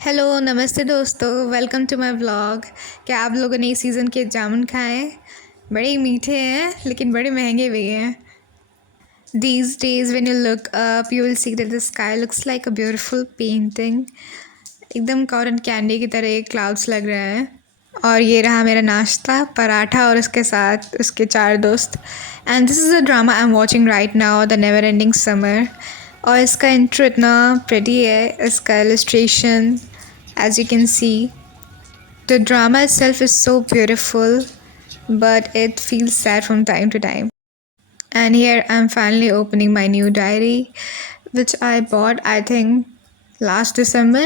Hello नमस्ते दोस्तों, welcome to my vlog. क्या आप लोगों ने इस सीज़न के जामुन खाए? बड़े ही मीठे हैं लेकिन बड़े महंगे भी हैं। These days when you look up you will see that the sky looks like a beautiful painting। एकदम कॉटन कैंडी की तरह ये क्लाउड्स लग रहा है। और ये रहा मेरा नाश्ता, पराठा और उसके साथ उसके 4 दोस्त। And this is a drama I am watching right now, the never ending summer. और इसका इंट्रो इतना प्रेटी है, इसका illustration as you can see. The drama itself is so beautiful, but it feels sad from time to time. And here I'm finally opening my new diary, which I bought I think last December,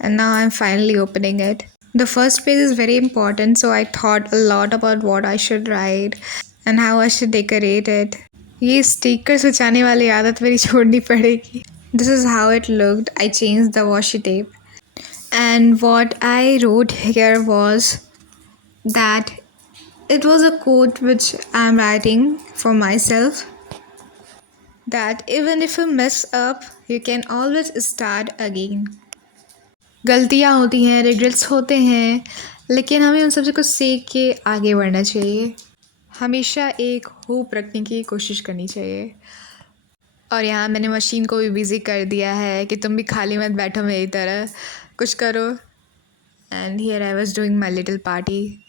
and now I'm finally opening it. The first page is very important, so I thought a lot about what I should write and how I should decorate it. ये stickers बचाने वाली आदत मेरी छोड़नी पड़ेगी. This is how it looked. I changed the washi tape. And what I wrote here was that it was a quote which I'm writing for myself, that even if you mess up, you can always start again. गलतियाँ होती हैं, regrets होते हैं, लेकिन हमें उन सबसे कुछ सीख के आगे बढ़ना चाहिए। हमेशा एक होप रखने की कोशिश करनी चाहिए। और यहाँ मैंने मशीन को भी बिज़ी कर दिया है कि तुम भी खाली मत बैठो मेरी तरह, कुछ करो। And here I was doing my little party.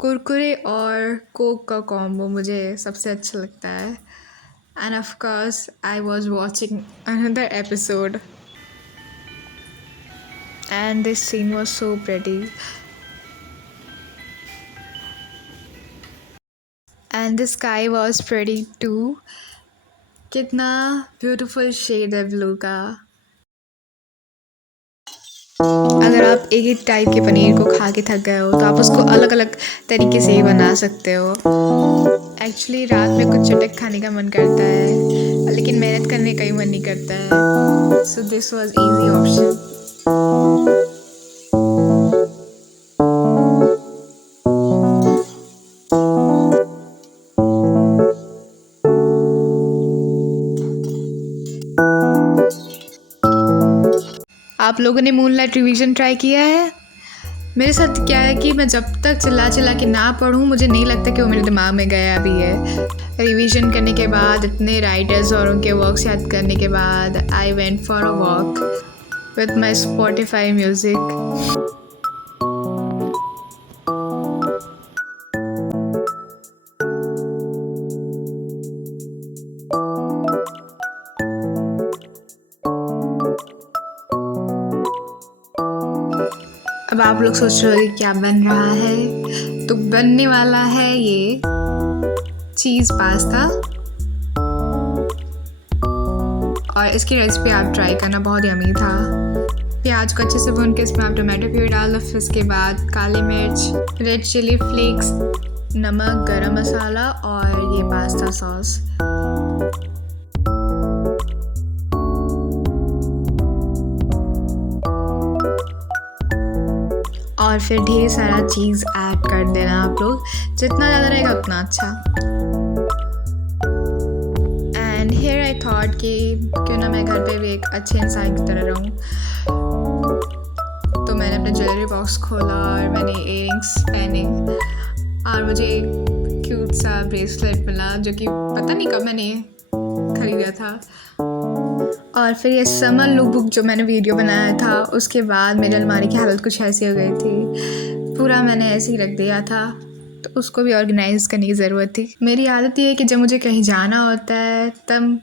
Kurkure और कोक का कॉम्बो मुझे सबसे अच्छा लगता है। And of course I was watching another episode and this scene was so pretty and the sky was pretty too. कितना ब्यूटीफुल शेड है blue का। अगर आप एक ही टाइप के पनीर को खा के थक गए हो तो आप उसको अलग अलग तरीके से ही बना सकते हो। एक्चुअली रात में कुछ चटक खाने का मन करता है, लेकिन मेहनत करने का ही मन नहीं करता है। So this was easy option. आप लोगों ने मूनलाइट रिवीजन ट्राई किया है? मेरे साथ क्या है कि मैं जब तक चिल्ला चिल्ला के ना पढूं, मुझे नहीं लगता कि वो मेरे दिमाग में गया भी है। रिवीजन करने के बाद, इतने राइटर्स और उनके वर्क्स याद करने के बाद, I went for a walk with my Spotify music. अब आप लोग सोच रहे हो क्या बन रहा है, तो बनने वाला है ये चीज़ पास्ता। और इसकी रेसिपी आप ट्राई करना, बहुत यम्मी था। प्याज को अच्छे से भून के इसमें आप टोमेटो प्यूरी डाल दो, फिर इसके बाद काली मिर्च, रेड चिली फ्लेक्स, नमक, गरम मसाला और ये पास्ता सॉस। और फिर ढेर सारा चीज़ ऐड कर देना आप लोग, जितना ज़्यादा रहेगा उतना अच्छा। एंड हियर आई थॉट कि क्यों ना मैं घर पे भी एक अच्छे इंसान की तरह रहूँ। तो मैंने अपने ज्वेलरी बॉक्स खोला और मैंने इयररिंग्स पहने और मुझे एक क्यूट सा ब्रेसलेट मिला, जो कि पता नहीं कब मैंने खरीदा था। और फिर ये समर लुक बुक जो मैंने वीडियो बनाया था, उसके बाद मेरी अलमारी की हालत कुछ ऐसी हो गई थी, पूरा मैंने ऐसे ही रख दिया था, तो उसको भी ऑर्गेनाइज करने की ज़रूरत थी। मेरी आदत ये है कि जब मुझे कहीं जाना होता है तब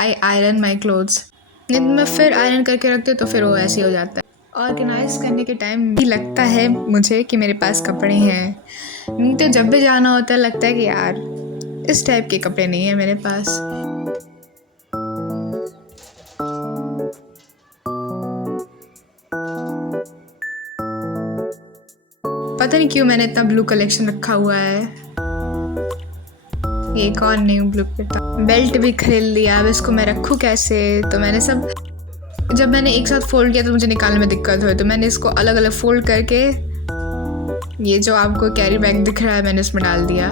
आई आयरन माई क्लोथ्स। मैं फिर आयरन करके रखती हूँ तो फिर वो ऐसे हो जाता है। ऑर्गेनाइज करने के टाइम भी लगता है मुझे कि मेरे पास कपड़े हैं, नहीं तो जब भी जाना होता है लगता है कि यार इस टाइप के कपड़े नहीं है मेरे पास। पता नहीं क्यों मैंने इतना ब्लू कलेक्शन रखा हुआ है। एक और न्यू ब्लू था। बेल्ट भी खरीद लिया, अब इसको मैं रखूँ कैसे? तो मैंने जब मैंने एक साथ फोल्ड किया तो मुझे निकालने में दिक्कत हुई, तो मैंने इसको अलग अलग फोल्ड करके ये जो आपको कैरी बैग दिख रहा है मैंने इसमें डाल दिया।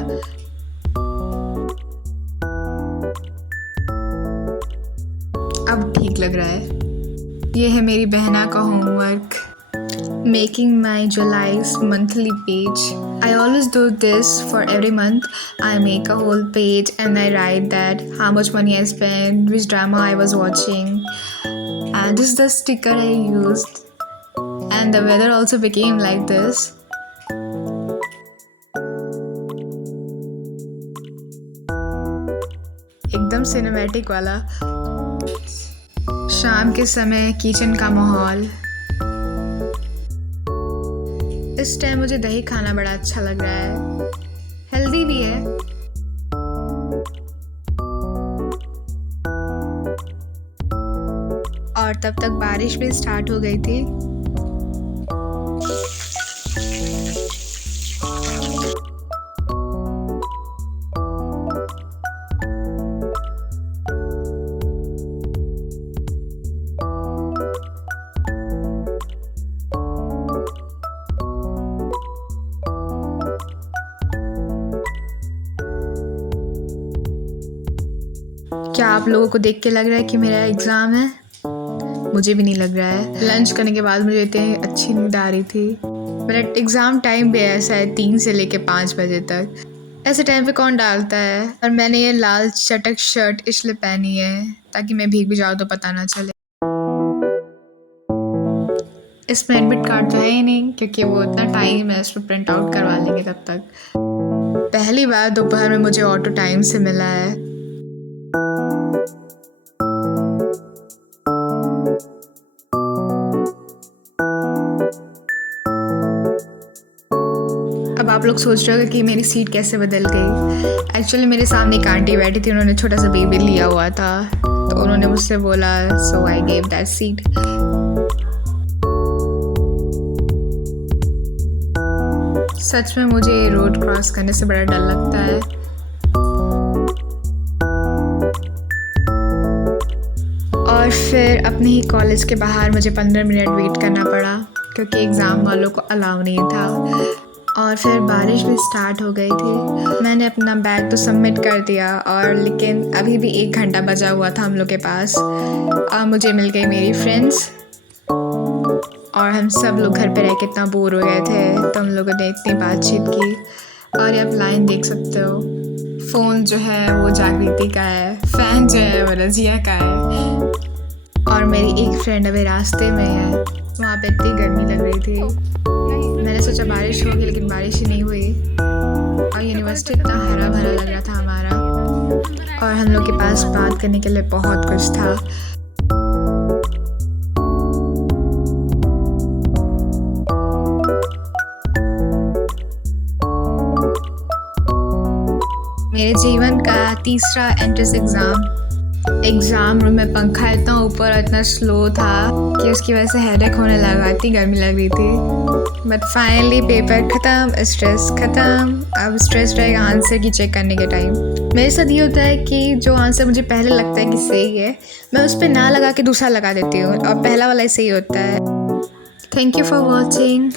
अब ठीक लग रहा है। ये है मेरी बहना का homework. Making my July's monthly page. I always do this for every month. I make a whole page and I write that how much money I spent, which drama I was watching, and this is the sticker I used. And the weather also became like this. एकदम cinematic वाला। शाम के समय kitchen का माहौल। इस time मुझे दही खाना बड़ा अच्छा लग रहा है, हेल्दी भी है। और तब तक बारिश भी स्टार्ट हो गई थी। क्या आप लोगों को देख के लग रहा है कि मेरा एग्ज़ाम है? मुझे भी नहीं लग रहा है। लंच करने के बाद मुझे इतनी अच्छी नींद आ रही थी। मेरा एग्ज़ाम टाइम भी ऐसा है 3 से लेके 5 बजे तक। ऐसे टाइम पे कौन डालता है? और मैंने ये लाल चटक शर्ट इसलिए पहनी है ताकि मैं भीग भी जाऊँ तो पता ना चले। इसमें एडमिट कार्ड तो है ही नहीं क्योंकि वो इतना टाइम है, इसमें प्रिंट आउट करवा लेंगे तब तक। पहली बार दोपहर में मुझे ऑटो टाइम से मिला है। अब आप लोग सोच रहे हो कि मेरी सीट कैसे बदल गई। एक्चुअली मेरे सामने एक आंटी बैठी थी, उन्होंने छोटा सा बेबी लिया हुआ था तो उन्होंने मुझसे बोला, सो आई गेव दैट सीट। सच में मुझे रोड क्रॉस करने से बड़ा डर लगता है। और फिर अपने ही कॉलेज के बाहर मुझे 15 मिनट वेट करना पड़ा क्योंकि एग्ज़ाम वालों को अलाउ नहीं था। और फिर बारिश भी स्टार्ट हो गई थी। मैंने अपना बैग तो सबमिट कर दिया और लेकिन अभी भी 1 घंटा बचा हुआ था हम लोग के पास। और मुझे मिल गई मेरी फ्रेंड्स और हम सब लोग घर पे रह के इतना बोर हो गए थे तो हम लोगों ने इतनी बातचीत की। और ये आप लाइन देख सकते हो, फ़ोन जो है वो जागृति का है, फ़ैन जो है वो रजिया का है। और मेरी एक फ्रेंड अभी रास्ते में है, वहाँ पे इतनी गर्मी लग रही थी। मैंने सोचा बारिश होगी लेकिन बारिश ही नहीं हुई। और यूनिवर्सिटी इतना हरा भरा लग रहा था हमारा और हम लोग के पास बात करने के लिए बहुत कुछ था। मेरे जीवन का तीसरा एंट्रेंस एग्ज़ाम रूम में पंखा इतना ऊपर और इतना स्लो था कि उसकी वजह से हेडेक होने लगा, इतनी गर्मी लग रही थी। बट फाइनली पेपर ख़त्म, स्ट्रेस ख़त्म। अब स्ट्रेस रहेगा आंसर की चेक करने के टाइम। मेरे साथ ये होता है कि जो आंसर मुझे पहले लगता है कि सही है, मैं उस पर ना लगा के दूसरा लगा देती हूँ और पहला वाला ही सही होता है। Thank you for watching.